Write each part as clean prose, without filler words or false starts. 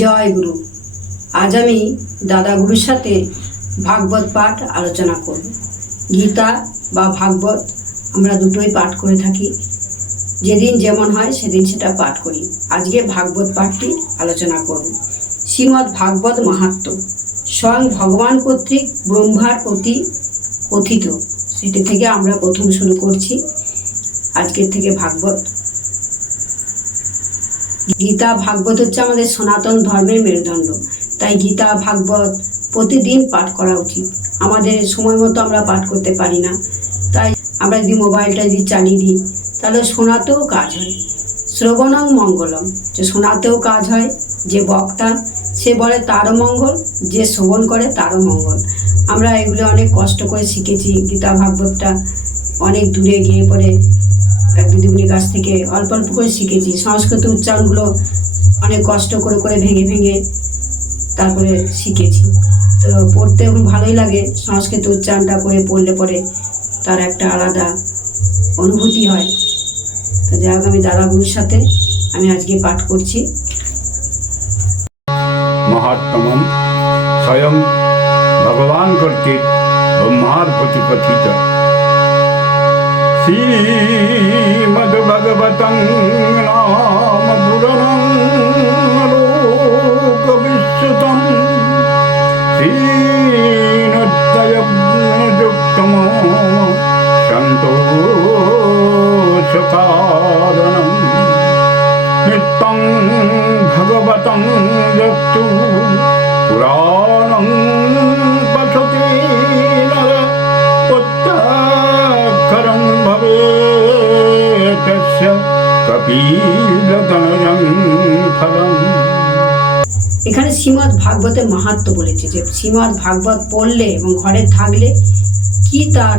জয় গুরু। আজ আমি দাদা গুরুর সাথে ভাগবত পাঠ আলোচনা করব। গীতা বা ভাগবত আমরা দুটোই পাঠ করে থাকি, যেদিন যেমন হয় সেদিন সেটা পাঠ করি। আজকে ভাগবত পাঠটি আলোচনা করব। শ্রীমদ্ ভাগবত মাহাত্ম্য স্বয়ং ভগবান কর্তৃক ব্রহ্মার প্রতি কথিত, সেটি থেকে আমরা প্রথম শুরু করছি আজকের থেকে ভাগবত। গীতা ভাগবত হচ্ছে আমাদের সনাতন ধর্মের মেরুদণ্ড, তাই গীতা ভাগবত প্রতিদিন পাঠ করা উচিত। আমাদের সময় মতো আমরা পাঠ করতে পারি না, তাই আমরা যদি মোবাইলটা চালিয়ে দিই তাহলে শোনাতেও কাজ হয়। শ্রবণং মঙ্গলম, যে শোনাতেও কাজ হয়, যে বক্তা সে বলে তারও মঙ্গল, যে শ্রবণ করে তারও মঙ্গল। আমরা এগুলো অনেক কষ্ট করে শিখেছি। গীতা ভাগবতটা অনেক দূরে গিয়ে পড়ে এক দিদিমণির কাছ থেকে অল্প অল্প করে শিখেছি। সংস্কৃত উচ্চারণগুলো অনেক কষ্ট করে করে ভেঙে ভেঙে তারপরে শিখেছি। তো পড়তে এখন ভালোই লাগে। সংস্কৃত উচ্চারণটা করে পড়লে পরে তার একটা আলাদা অনুভূতি হয়। তো যাই হোক, আমি দাদা গুরুর সাথে আমি আজকে পাঠ করছি। মহাত্মম স্বয়ং ভগবান কর্তৃক ব্রহ্মার প্রতি কথিত শ্রীমদ্ভাগবতং নাম পুরাণং লোকবিশ্রুতং শ্রীনদ্বয়যুক্তম সন্তোষকারণং নিত্যং ভগবতং যত্তু পুরাণং পঠতি নর প্রত্যক্ষরং ভবেৎ তস্য কপিলতনয়ং ফলম। এখানে শ্রীমদ্ ভাগবতের মাহাত্ম্য বলেছে যে শ্রীমদ্ ভাগবত পড়লে এবং ঘরে থাকলে কি তার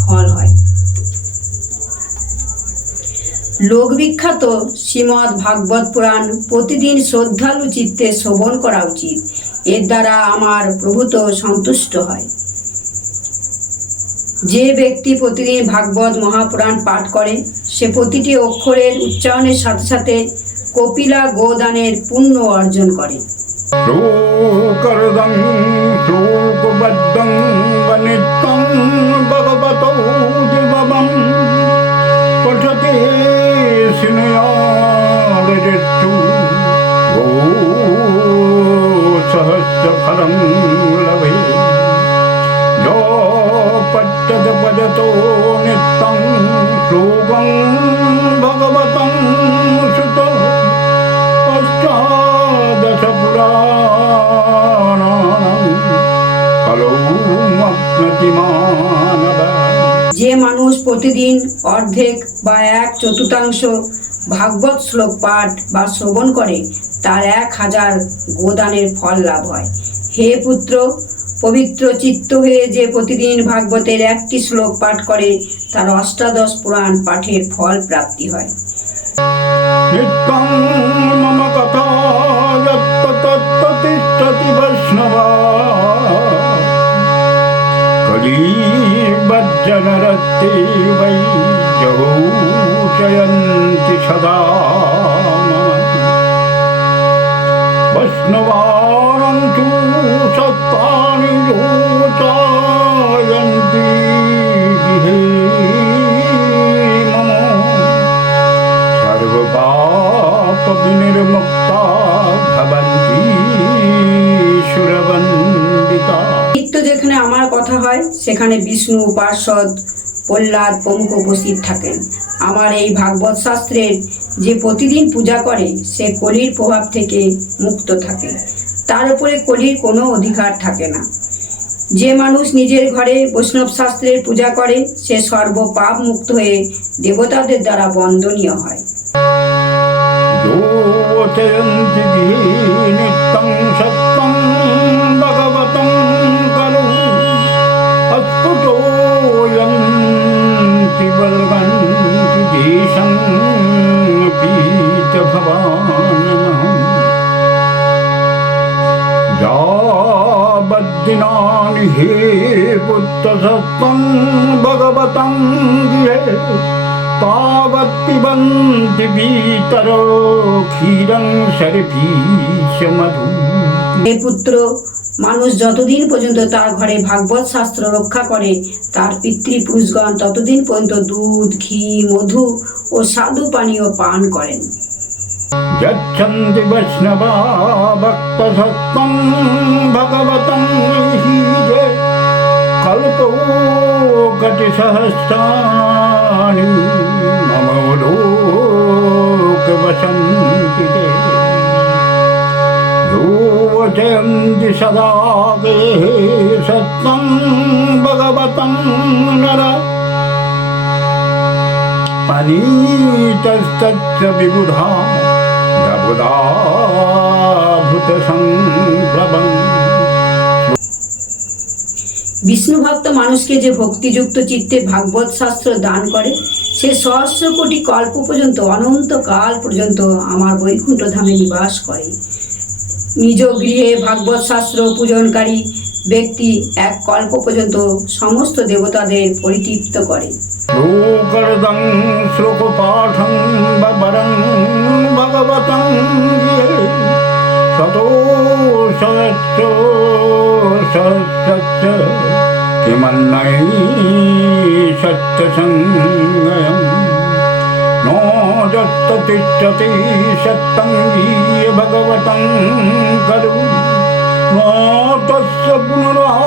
ফল হয়। লোকবিখ্যাত শ্রীমদ্ ভাগবত পুরাণ প্রতিদিন শ্রদ্ধালু চিত্তে শ্রবণ করা উচিত। এর দ্বারা আমার প্রভূত সন্তুষ্ট হয়। যে ব্যক্তি প্রতিদিন ভাগবত মহাপুরাণ পাঠ করে সে প্রতিটি অক্ষরের উচ্চারণের সাথে সাথে কপিলা গোদানের পুণ্য অর্জন করে। শ্লোকরদং শ্লোকবদ্ধং বনিত্যং ভগবতো দিববং পঠতে শৃণুয়াদৃষ্টু গো সহস্রফলং লভে যো পঠ্যত পঠতো নিত্যং শ্লোকং ভগবতং শ্রুতো অষ্টাদশ পুরাণানাং ফলমপ্নতি মানবঃ। যে মানুষ প্রতিদিন অর্ধেক বা 1/4 ভাগবত শ্লোক পাঠ বা শ্রবণ করে তার 1000 গোদানের ফল লাভ হয়। হে পুত্র, পবিত্র চিত্ত হয়ে যে প্রতিদিন ভাগবতের একটি শ্লোক পাঠ করে তার অষ্টাদশ পুরাণ পাঠের ফল প্রাপ্তি হয়। নিত্যং মম কথা যত্তত্তিষ্ঠতি বৈষ্ণবা কলিবজ্জনরত্তে বৈ যৌচয়ন্তি সদা বৈষ্ণবানাং তু সত্তানি যৌচয়ন্তি গৃহে মম সর্বপাপ বিনির্মুক্তা ভবন্তি সুরবন্দিতা। নিত্য যেখানে আমার কথা হয় সেখানে বিষ্ণু, পার্ষদ, প্রহ্লাদ প্রমুখ উপস্থিত থাকেন। আমার এই ভাগবত শাস্ত্রের যে প্রতিদিন পূজা করে সে কলির প্রভাব থেকে মুক্ত থাকে, তার উপরে কলির কোনো অধিকার থাকে না। যে মানুষ নিজের ঘরে বৈষ্ণব শাস্ত্রের পূজা করে সে সর্বপাপ মুক্ত হয়ে দেবতাদের দ্বারা বন্দনীয় হয়। যোচয়ন্তি নিত্যং সত্যং ভগবতং খলু অস্ফুটোয়ন্তি বলবন্তি দেশং পীত ভবানঃ যাবদ্দিনানি হে পুত্র সত্যং ভগবতং গৃহে तावत् पिबन्ति पितरो क्षीरं शर्पीश मधु। হে পুত্র, মানুষ যতদিন পর্যন্ত তার ঘরে ভাগবত শাস্ত্র রক্ষা করে, তার পিতৃপুরুষগণ ততদিন পর্যন্ত দুধ, ঘি, মধু ও স্বাদু পানীয় পান করেন। यच्छन्ति वैष्णवा भक्तसत्त्वं भगवतं ईशे कल्पकोटिसहस्राणि मम लोकवसन्ति ते। यो वचन्ति सदा ते सत्त्वं भगवतं नर अनीतस्तत्र विबुधा বিষ্ণু ভক্ত মানুষকে যে ভক্তিযুক্ত চিত্তে ভাগবত শাস্ত্র দান করে, সে সহস্র কোটি কল্প পর্যন্ত, অনন্ত কাল পর্যন্ত আমার বৈকুণ্ঠ ধামে নিবাস করে। নিজ গৃহে ভাগবত শাস্ত্র পূজনকারী ব্যক্তি এক কল্প পর্যন্ত সমস্ত দেবতাদের পরিতৃপ্ত করে। লোকর্দং শ্লোকপাঠং বরং ভগবতং সতো সহস্র সহস্র কিমন্নৈ সত্যসঙ্গয়ং নো যত্ত তিষ্ঠতি সত্যং ভগবতং খলু নো তস্য পুনরাবৃত্তি।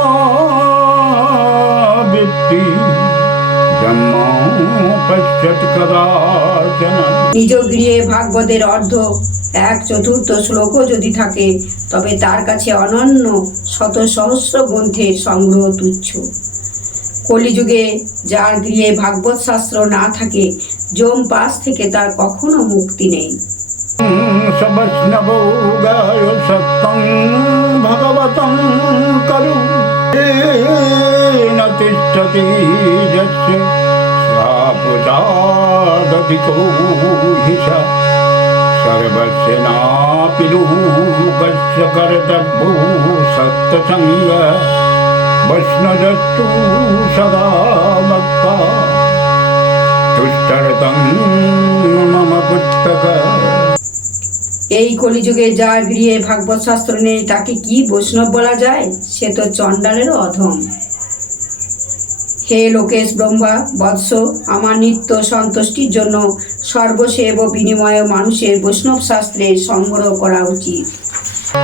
নিজ গৃহে ভাগবতের অর্ধ 1/4 শ্লোকও যদি থাকে, তবে তার কাছে অনন্য শত সহস্র গ্রন্থের সংগ্রহ তুচ্ছ। কলিযুগে যার গৃহে ভাগবত শাস্ত্র না থাকে, যম পাশ থেকে তার কখনো মুক্তি নেই। ভগবতং করু তিষ্ঠতি যস্য সাপদাদধিকো হিসা সর্বস্য নাপি লোকস্য কর্তব্যো সত্যসঙ্গ বৈষ্ণবস্তু সদা ভক্তা তুষ্টরতং মম পুস্তক। এই কলিযুগে যার গৃহে ভাগবত শাস্ত্র নেই, তাকে কি বৈষ্ণব বলা যায়? সে তো চণ্ডালেরও অধম। হে লোকেশ ব্রহ্মা বৎস, আমার নিত্য সন্তুষ্টির জন্য সর্বসেব বিনিময়ে মানুষের বৈষ্ণব শাস্ত্রে সংগ্রহ করা উচিত।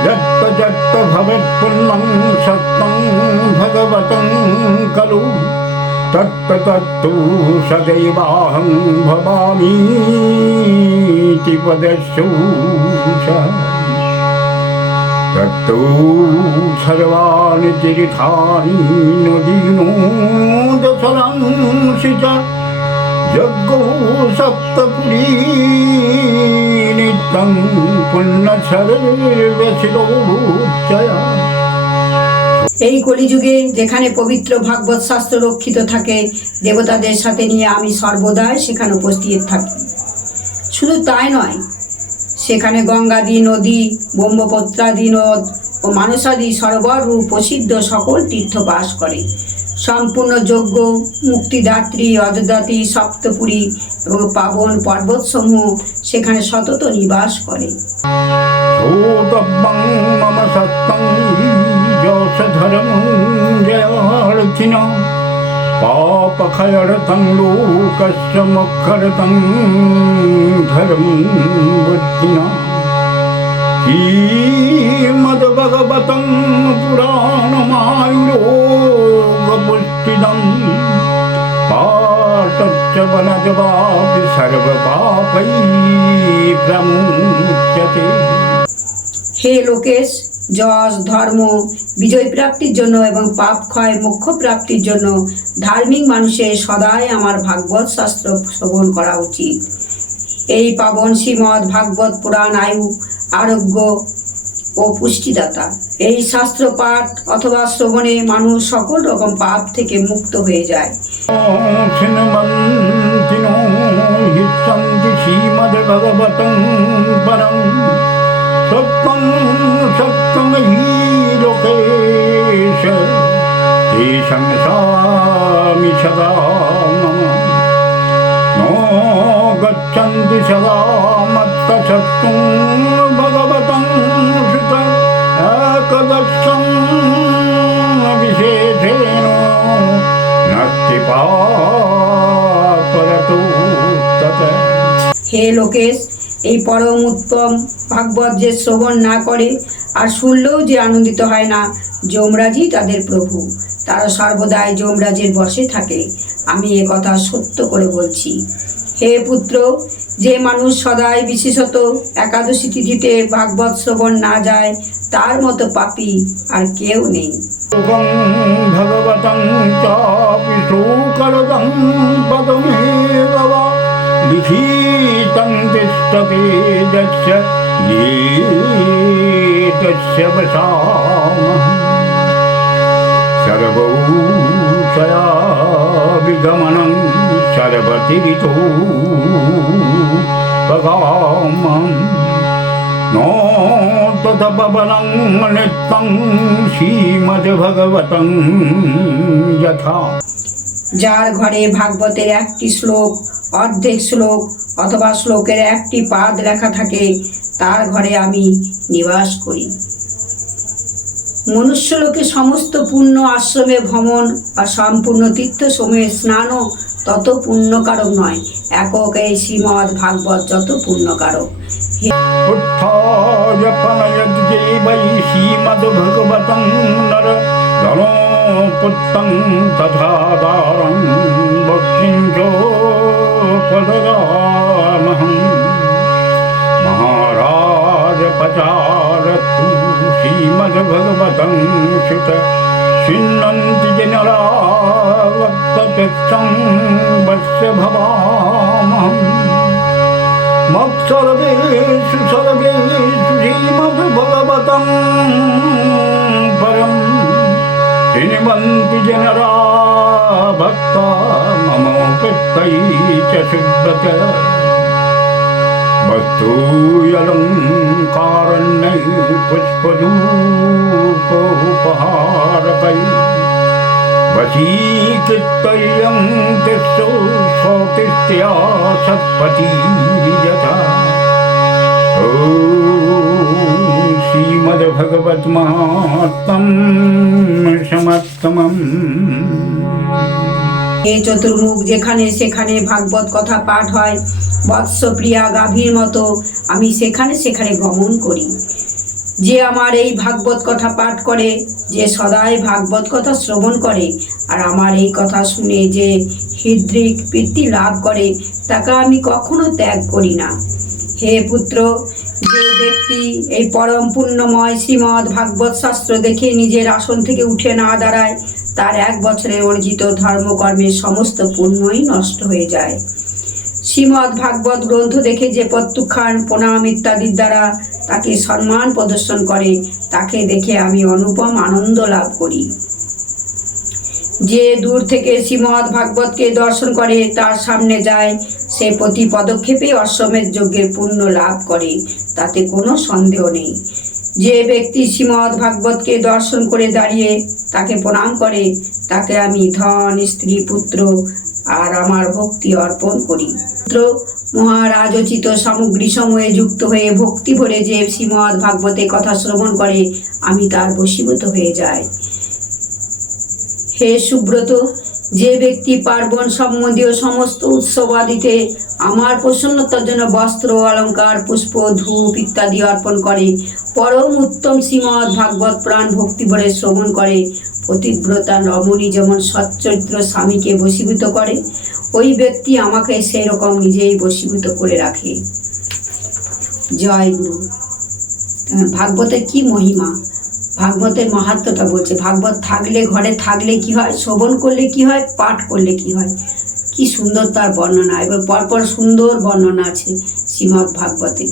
যত্ত যত্ত ভবেৎ পুণ্যং সত্যং ভগবতং খলু তত্ত তত্তু সদৈবাহং ভবামীতি পদস্যূষা। তত্তু সর্বাণি তীর্থানি নদীনো দশরাংশি চ যজ্ঞো সপ্তপুরী নিত্যং পুণ্যসর্বশিলোচ্চয়া। এই কলিযুগে যেখানে পবিত্র ভাগবত শাস্ত্র রক্ষিত থাকে, দেবতাদের সাথে নিয়ে আমি সর্বদাই সেখানে উপস্থিত থাকি। শুধু তাই নয়, সেখানে গঙ্গাদি নদী, ব্রহ্মপুত্রাদি নদ ও মানসাদি সরোবররূপ প্রসিদ্ধ সকল তীর্থ বাস করে। সম্পূর্ণ যজ্ঞ, মুক্তিদাত্রী, অযোধ্যাতি, সপ্তপুরী এবং পাবন পর্বতসমূহ সেখানে সতত নিবাস করে। শ্রোতব্যং মম সত্যং যশধর্মং জয়ার্থিনা পাপক্ষয়র্থং লোকস্য মোক্ষর্থং ধর্মং বুদ্ধিনা। শ্রীমদ্ভগবতং পুরাণমায়ুരോগপুষ্টিদং পাঠশ্চ বনজবাপি সর্বপাপৈ প্রমুচ্যতে। হে লোকেশ, যশ, ধর্ম, বিজয় প্রাপ্তির জন্য এবং পাপ ক্ষয়, মোক্ষ প্রাপ্তির জন্য ধার্মিক মানুষের সদাই আমার ভাগবত শাস্ত্র শ্রবণ করা উচিত। এই পাবন শ্রীমদ্ ভাগবত পুরাণ আয়ু, আরোগ্য ও পুষ্টিদাতা। এই শাস্ত্র পাঠ অথবা শ্রবণে মানুষ সকল রকম পাপ থেকে মুক্ত হয়ে যায়। শ্রীমদ্ভগবতং পরং সত্যং সত্যং হি লোকেশ তেষাং স্বামী সদা মম। গচ্ছন্তি সদা মত্তশক্তুং ভগবতং সুত একদর্শং বিশেষেণ নাস্তি পাপরতো তত। হে লোকেশ, এই পরম উত্তম ভাগবত যে শ্রবণ না করে আর শুনলেও যে আনন্দিত হয় না, যমরাজই তাদের প্রভু। তারা সর্বদাই যমরাজের বশে থাকে। আমি এ কথা সত্য করে বলছি। হে পুত্র, যে মানুষ সদাই বিশেষত একাদশী তিথিতে ভাগবত শ্রবণ না যায়, তার মতো পাপী আর কেউ নেই। ভগবতং চাপি শোকরদং পদমেব वा লিখিতং তিষ্ঠতি যস্য তস্য বসামহঃ। সর্বৌষয়া বিগমনং সর্বতীর্থো ভগামহং। नो तदपवनं नित्यं श्रीमद्भगवतं यथा। যার ঘরে ভাগবতের একটি শ্লোক, অর্ধেক শ্লোক অথবা শ্লোকের একটি পাদ লেখা থাকে, তার ঘরে আমি নিবাস করি। মনুষ্যলোকে সমস্ত পুণ্য আশ্রমে ভ্রমণ বা সম্পূর্ণ তীর্থসময়ে স্নানও তত পুণ্যকারক নয়, একক এই শ্রীমদ্ ভাগবত যত পুণ্যকারক। उत्थाय प्रणयद्देवै श्रीमद्भगवतं नर धनोपुत्तं तथा दारं भक्तिं चोपददामहं। महाराज पचारतु श्रीमद्भगवतं सुत शृण्वन्ति जनरा वक्तचित्तं वत्स्य भवामहम्। मत्सर्वेषु सर्वेषु श्रीमद्भगवतं परं शृण्वन्ति जनरा भक्ता ममोपेत्यै च सुब्रत। वस्तूयलङ्कारण्यै पुष्पधूपोपहारकै वशीकृत्ययं तिष्ठो सौतिष्ठ्या सत्पतिर्यथा। ॐ श्रीमद्भगवद्माहात्म्यं समत्तमम्। হে চতুর্মুখ, যেখানে সেখানে ভাগবত কথা পাঠ হয়, বৎসপ্রিয়া গাভীর মতো আমি সেখানে সেখানে গমন করি। যে আমার এই ভাগবত কথা পাঠ করে, যে সদাই ভাগবত কথা শ্রবণ করে, আর আমার এই কথা শুনে যে হৃদৃক প্রীতি লাভ করে, তাকে আমি কখনো ত্যাগ করি না। হে পুত্র, যে ব্যক্তি এই পরম পুণ্যময় শ্রীমদ্ ভাগবত শাস্ত্র দেখে নিজের আসন থেকে উঠে না দাঁড়ায়, তার 1 বছরের অর্জিত ধর্মকর্মের সমস্ত পুণ্যই নষ্ট হয়ে যায়। শ্রীমদ্ ভাগবত গ্রন্থ দেখে যে প্রত্যুক্ষান প্রণাম ইত্যাদির দ্বারা তাকে সম্মান প্রদর্শন করে, তাকে দেখে আমি অনুপম আনন্দ লাভ করি। যে দূর থেকে শ্রীমদ্ ভাগবতকে দর্শন করে, তার সামনে যায়, সে প্রতি পদক্ষেপে অশ্বমেধ যজ্ঞের পুণ্য লাভ করে, তাতে কোনো সন্দেহ নেই। যে ব্যক্তি শ্রীমদ্ ভাগবতকে দর্শন করে দাঁড়িয়ে তাকে প্রণাম করে, তাকে আমি ধন, স্ত্রী, পুত্র আর আমার ভক্তি অর্পণ করি। পুত্র, মহারাজোচিত সামগ্রী সময়ে যুক্ত হয়ে ভক্তি ভরে যে শ্রীমদ্ ভাগবতের কথা শ্রবণ করে, আমি তার বশীভূত হয়ে যাই। হে সুব্রত, যে ব্যক্তি পার্বণ সম্বন্ধীয় সমস্ত উৎসবাদিতে আমার প্রসন্নতার জন্য বস্ত্র, অলঙ্কার, পুষ্প, ধূপ ইত্যাদি অর্পণ করে, পরম উত্তম শ্রীমদ্ ভাগবত প্রাণ ভক্তি ভরে শ্রবণ করে, পতিব্রতা রমণী যেমন সচ্চরিত্র স্বামীকে বশীভূত করে, ওই ব্যক্তি আমাকে সেই রকম নিজেই বশীভূত করে রাখে। জয় গুরু। ভাগবতের কি মহিমা, ভাগবতের মাহাত্ম্যটা বলছে। ভাগবত থাকলে, ঘরে থাকলে কি হয়, শ্রবণ করলে কি হয়, পাঠ করলে কি হয়, কি সুন্দর তার বর্ণনা। এবার পরপর সুন্দর বর্ণনা আছে শ্রীমদ্ ভাগবতে।